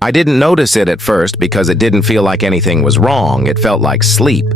I didn't notice it at first because it didn't feel like anything was wrong. It felt like sleep.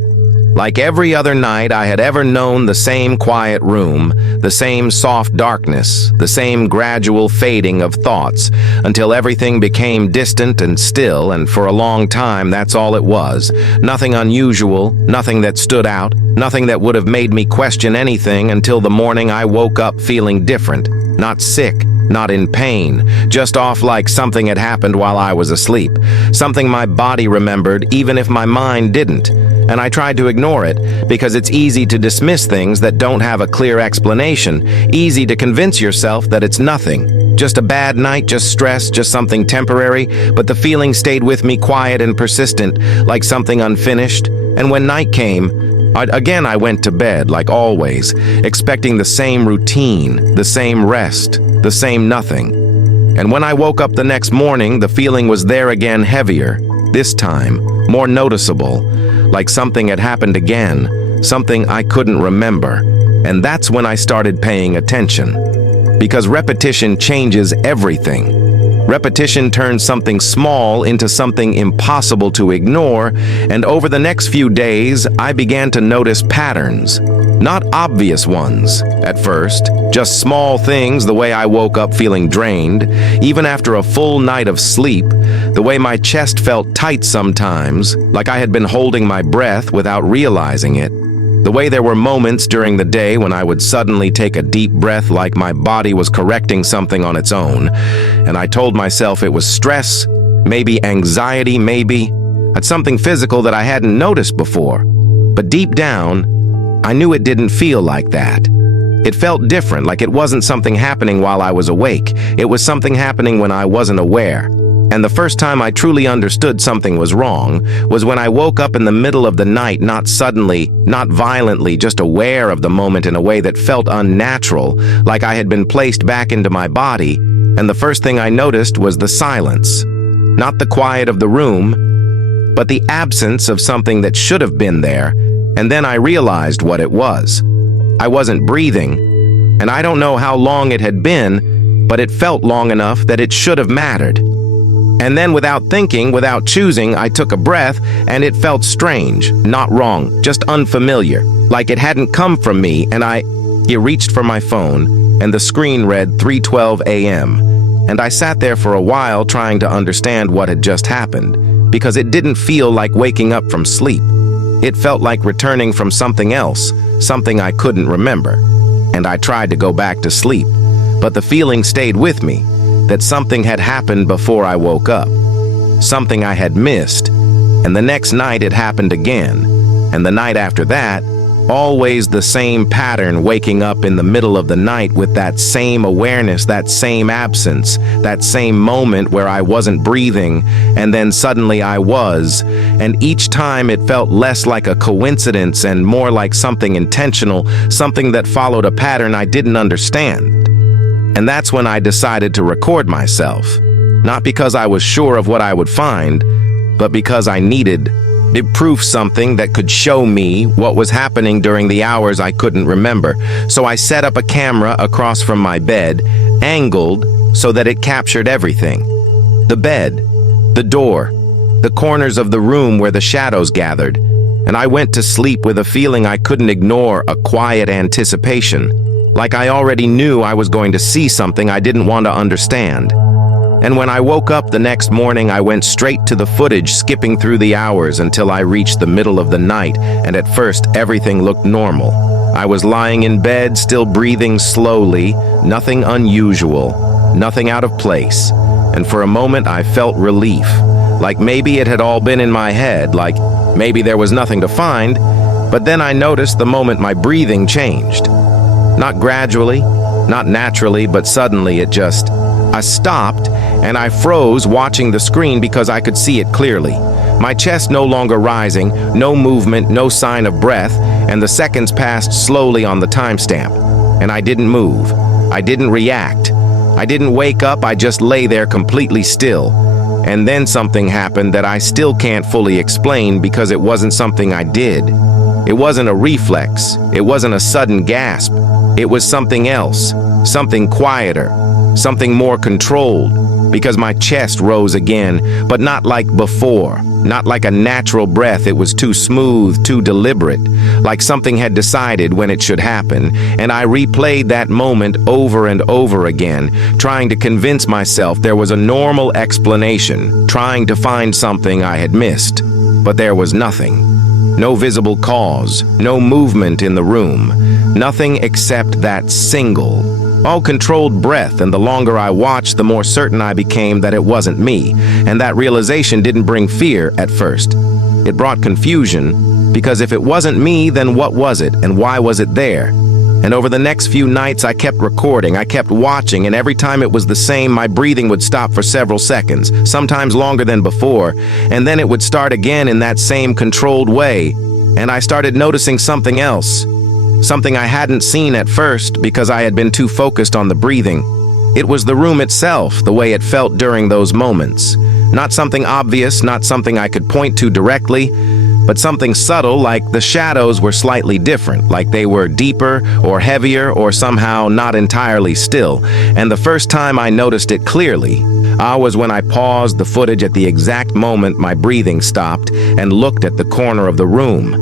Like every other night I had ever known, the same quiet room, the same soft darkness, the same gradual fading of thoughts, until everything became distant and still, and for a long time that's all it was. Nothing unusual, nothing that stood out, nothing that would have made me question anything until the morning I woke up feeling different, not sick, not in pain, just off like something had happened while I was asleep, something my body remembered even if my mind didn't. And I tried to ignore it because it's easy to dismiss things that don't have a clear explanation, easy to convince yourself that it's nothing, just a bad night, just stress, just something temporary, but the feeling stayed with me, quiet and persistent, like something unfinished. And when night came, I went to bed, like always, expecting the same routine, the same rest, the same nothing. And when I woke up the next morning, the feeling was there again, heavier, this time, more noticeable, like something had happened again, something I couldn't remember. And that's when I started paying attention. Because repetition changes everything. Repetition turns something small into something impossible to ignore, and over the next few days, I began to notice patterns. Not obvious ones at first, just small things, the way I woke up feeling drained, even after a full night of sleep, the way my chest felt tight sometimes, like I had been holding my breath without realizing it. The way there were moments during the day when I would suddenly take a deep breath like my body was correcting something on its own, and I told myself it was stress, maybe anxiety, maybe it's something physical that I hadn't noticed before. But deep down, I knew it didn't feel like that. It felt different, like it wasn't something happening while I was awake. It was something happening when I wasn't aware. And the first time I truly understood something was wrong was when I woke up in the middle of the night, not suddenly, not violently, just aware of the moment in a way that felt unnatural, like I had been placed back into my body. And the first thing I noticed was the silence. Not the quiet of the room, but the absence of something that should have been there. And then I realized what it was. I wasn't breathing, and I don't know how long it had been, but it felt long enough that it should have mattered. And then without thinking, without choosing, I took a breath, and it felt strange, not wrong, just unfamiliar, like it hadn't come from me, and I reached for my phone, and the screen read 3:12 a.m., and I sat there for a while trying to understand what had just happened, because it didn't feel like waking up from sleep. It felt like returning from something else, something I couldn't remember, and I tried to go back to sleep, but the feeling stayed with me, that something had happened before I woke up, something I had missed, and the next night it happened again, and the night after that, always the same pattern, waking up in the middle of the night with that same awareness, that same absence, that same moment where I wasn't breathing, and then suddenly I was, and each time it felt less like a coincidence and more like something intentional, something that followed a pattern I didn't understand. And that's when I decided to record myself, not because I was sure of what I would find, but because I needed proof, something that could show me what was happening during the hours I couldn't remember. So I set up a camera across from my bed, angled so that it captured everything. The bed, the door, the corners of the room where the shadows gathered, and I went to sleep with a feeling I couldn't ignore, a quiet anticipation. Like I already knew I was going to see something I didn't want to understand. And when I woke up the next morning, I went straight to the footage, skipping through the hours until I reached the middle of the night, and at first everything looked normal. I was lying in bed, still breathing slowly, nothing unusual, nothing out of place. And for a moment I felt relief, like maybe it had all been in my head, like maybe there was nothing to find. But then I noticed the moment my breathing changed. Not gradually, not naturally, but suddenly I stopped and I froze, watching the screen because I could see it clearly. My chest no longer rising, no movement, no sign of breath, and the seconds passed slowly on the timestamp. And I didn't move. I didn't react. I didn't wake up, I just lay there completely still. And then something happened that I still can't fully explain because it wasn't something I did. It wasn't a reflex. It wasn't a sudden gasp. It was something else, something quieter, something more controlled. because my chest rose again, but not like before. Not like a natural breath. It was too smooth, too deliberate, like something had decided when it should happen, and I replayed that moment over and over again, trying to convince myself there was a normal explanation, trying to find something I had missed. But there was nothing. No visible cause, no movement in the room, nothing except that single, all-controlled breath, and the longer I watched, the more certain I became that it wasn't me, and that realization didn't bring fear at first. It brought confusion, because if it wasn't me, then what was it, and why was it there? And over the next few nights, I kept recording, I kept watching, and every time it was the same, my breathing would stop for several seconds, sometimes longer than before, and then it would start again in that same controlled way, and I started noticing something else. Something I hadn't seen at first because I had been too focused on the breathing. It was the room itself, the way it felt during those moments. Not something obvious, not something I could point to directly, but something subtle, like the shadows were slightly different, like they were deeper or heavier or somehow not entirely still. And the first time I noticed it clearly, was when I paused the footage at the exact moment my breathing stopped and looked at the corner of the room.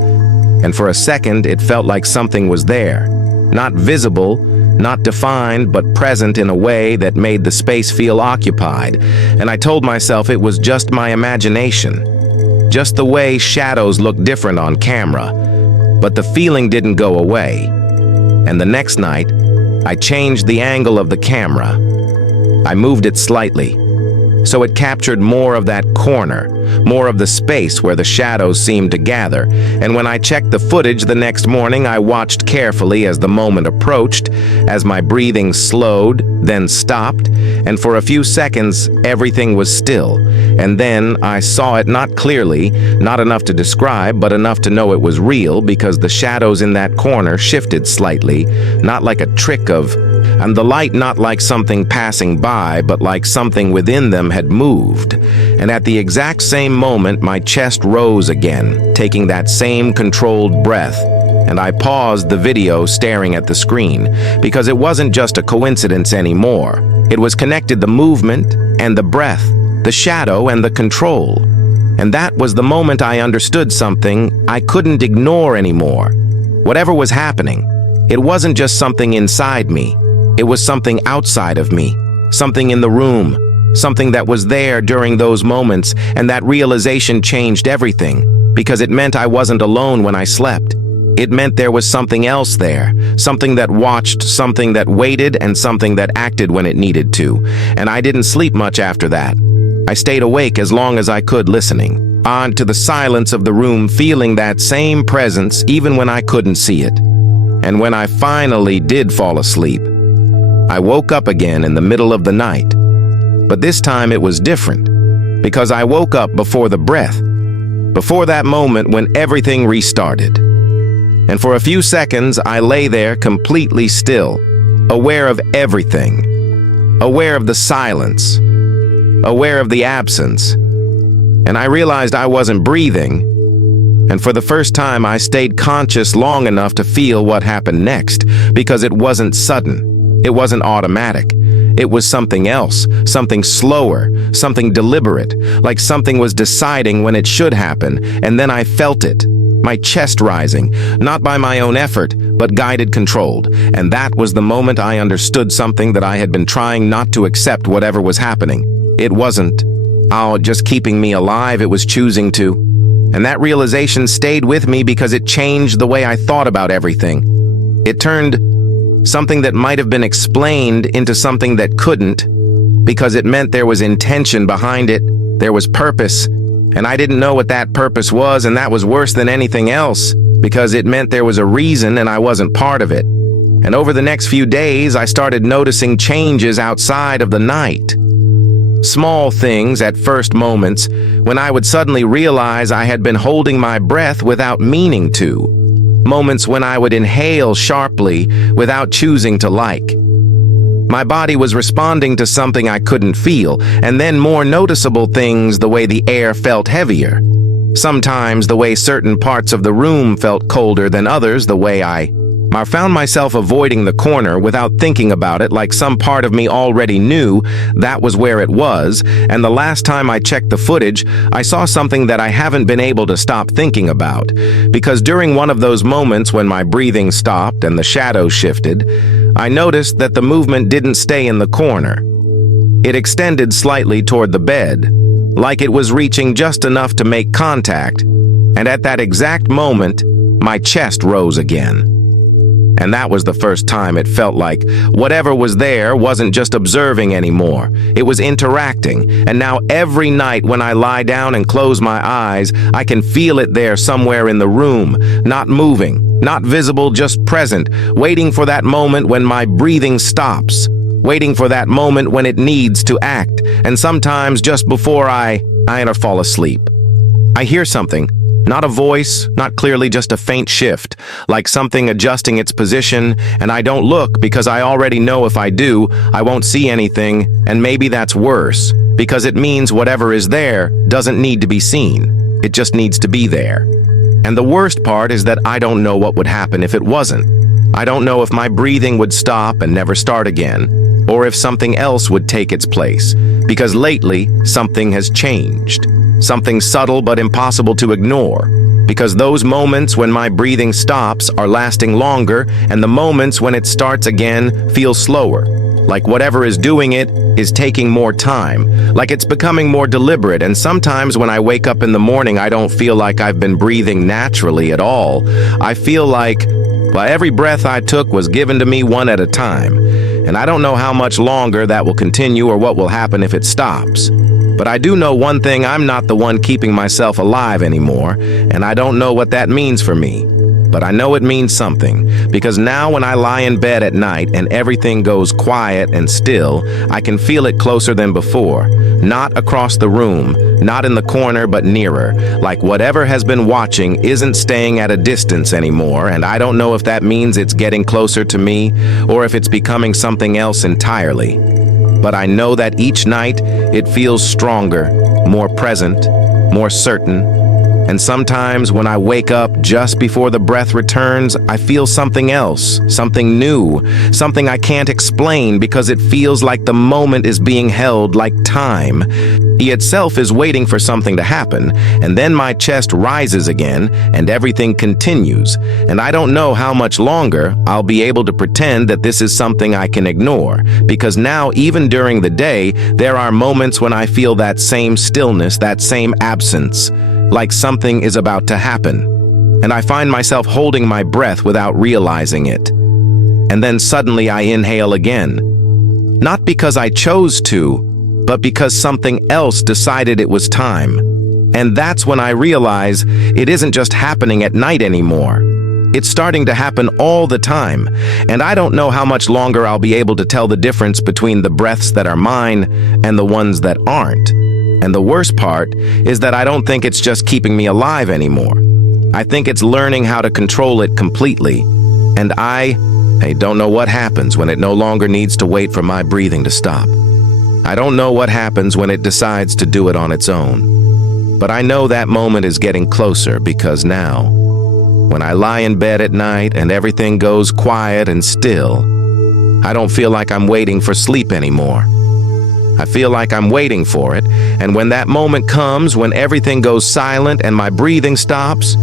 And for a second, it felt like something was there. Not visible, not defined, but present in a way that made the space feel occupied. And I told myself it was just my imagination. Just the way shadows look different on camera. But the feeling didn't go away. And the next night, I changed the angle of the camera. I moved it slightly, so it captured more of that corner, more of the space where the shadows seemed to gather. And when I checked the footage the next morning, I watched carefully as the moment approached, as my breathing slowed, then stopped, and for a few seconds, everything was still. And then I saw it not clearly, not enough to describe, but enough to know it was real, because the shadows in that corner shifted slightly, not like a trick of... and the light not like something passing by, but like something within them had moved. And at the exact same moment, my chest rose again, taking that same controlled breath, and I paused the video staring at the screen, because it wasn't just a coincidence anymore. It was connected, the movement and the breath, the shadow and the control. And that was the moment I understood something I couldn't ignore anymore. Whatever was happening, it wasn't just something inside me. It was something outside of me, something in the room, something that was there during those moments, and that realization changed everything, because it meant I wasn't alone when I slept. It meant there was something else there, something that watched, something that waited, and something that acted when it needed to. And I didn't sleep much after that. I stayed awake as long as I could, listening, on to the silence of the room, feeling that same presence even when I couldn't see it. And when I finally did fall asleep, I woke up again in the middle of the night. But this time it was different, because I woke up before the breath, before that moment when everything restarted. And for a few seconds, I lay there completely still, aware of everything, aware of the silence, aware of the absence. And I realized I wasn't breathing, and for the first time I stayed conscious long enough to feel what happened next, because it wasn't sudden. It wasn't automatic. It was something else, something slower, something deliberate, like something was deciding when it should happen, and then I felt it, my chest rising, not by my own effort, but guided, controlled. And that was the moment I understood something that I had been trying not to accept. Whatever was happening, it wasn't, just keeping me alive, it was choosing to. And that realization stayed with me because it changed the way I thought about everything. It turned something that might have been explained into something that couldn't, because it meant there was intention behind it, there was purpose, and I didn't know what that purpose was, and that was worse than anything else, because it meant there was a reason and I wasn't part of it. And over the next few days, I started noticing changes outside of the night. Small things at first, moments when I would suddenly realize I had been holding my breath without meaning to. Moments when I would inhale sharply without choosing to like. My body was responding to something I couldn't feel, and then more noticeable things, the way the air felt heavier. Sometimes the way certain parts of the room felt colder than others, the way I I found myself avoiding the corner without thinking about it, like some part of me already knew that was where it was, and the last time I checked the footage, I saw something that I haven't been able to stop thinking about, because during one of those moments when my breathing stopped and the shadows shifted, I noticed that the movement didn't stay in the corner. It extended slightly toward the bed, like it was reaching just enough to make contact, and at that exact moment, my chest rose again. And that was the first time it felt like whatever was there wasn't just observing anymore. It was interacting, and now every night when I lie down and close my eyes, I can feel it there somewhere in the room, not moving, not visible, just present, waiting for that moment when my breathing stops, waiting for that moment when it needs to act, and sometimes just before I fall asleep. I hear something. Not a voice, not clearly, just a faint shift, like something adjusting its position, and I don't look because I already know if I do, I won't see anything, and maybe that's worse, because it means whatever is there doesn't need to be seen. It just needs to be there. And the worst part is that I don't know what would happen if it wasn't. I don't know if my breathing would stop and never start again, or if something else would take its place, because lately something has changed. Something subtle but impossible to ignore, because those moments when my breathing stops are lasting longer, and the moments when it starts again feel slower, like whatever is doing it is taking more time, like it's becoming more deliberate. And sometimes when I wake up in the morning, I don't feel like I've been breathing naturally at all. I feel like, well, every breath I took was given to me one at a time, and I don't know how much longer that will continue or what will happen if it stops. But I do know one thing: I'm not the one keeping myself alive anymore, and I don't know what that means for me. But I know it means something, because now when I lie in bed at night and everything goes quiet and still, I can feel it closer than before. Not across the room, not in the corner, but nearer, like whatever has been watching isn't staying at a distance anymore, and I don't know if that means it's getting closer to me, or if it's becoming something else entirely. But I know that each night it feels stronger, more present, more certain. And sometimes when I wake up just before the breath returns, I feel something else, something new, something I can't explain, because it feels like the moment is being held, like time. He itself is waiting for something to happen, and then my chest rises again, and everything continues. And I don't know how much longer I'll be able to pretend that this is something I can ignore, because now, even during the day, there are moments when I feel that same stillness, that same absence, like something is about to happen, and I find myself holding my breath without realizing it. And then suddenly I inhale again, not because I chose to, but because something else decided it was time. And that's when I realize it isn't just happening at night anymore. It's starting to happen all the time, and I don't know how much longer I'll be able to tell the difference between the breaths that are mine and the ones that aren't. And the worst part is that I don't think it's just keeping me alive anymore. I think it's learning how to control it completely. And I don't know what happens when it no longer needs to wait for my breathing to stop. I don't know what happens when it decides to do it on its own. But I know that moment is getting closer, because now, when I lie in bed at night and everything goes quiet and still, I don't feel like I'm waiting for sleep anymore. I feel like I'm waiting for it, and when that moment comes, when everything goes silent and my breathing stops,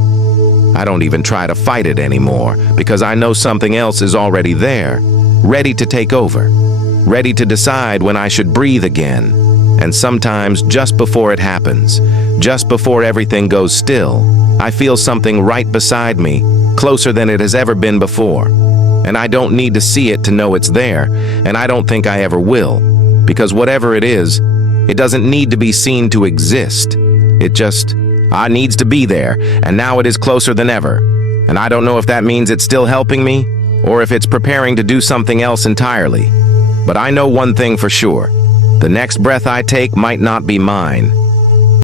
I don't even try to fight it anymore, because I know something else is already there, ready to take over, ready to decide when I should breathe again. And sometimes, just before it happens, just before everything goes still, I feel something right beside me, closer than it has ever been before. And I don't need to see it to know it's there, and I don't think I ever will. Because whatever it is, it doesn't need to be seen to exist. It just needs to be there, and now it is closer than ever. And I don't know if that means it's still helping me, or if it's preparing to do something else entirely. But I know one thing for sure: the next breath I take might not be mine.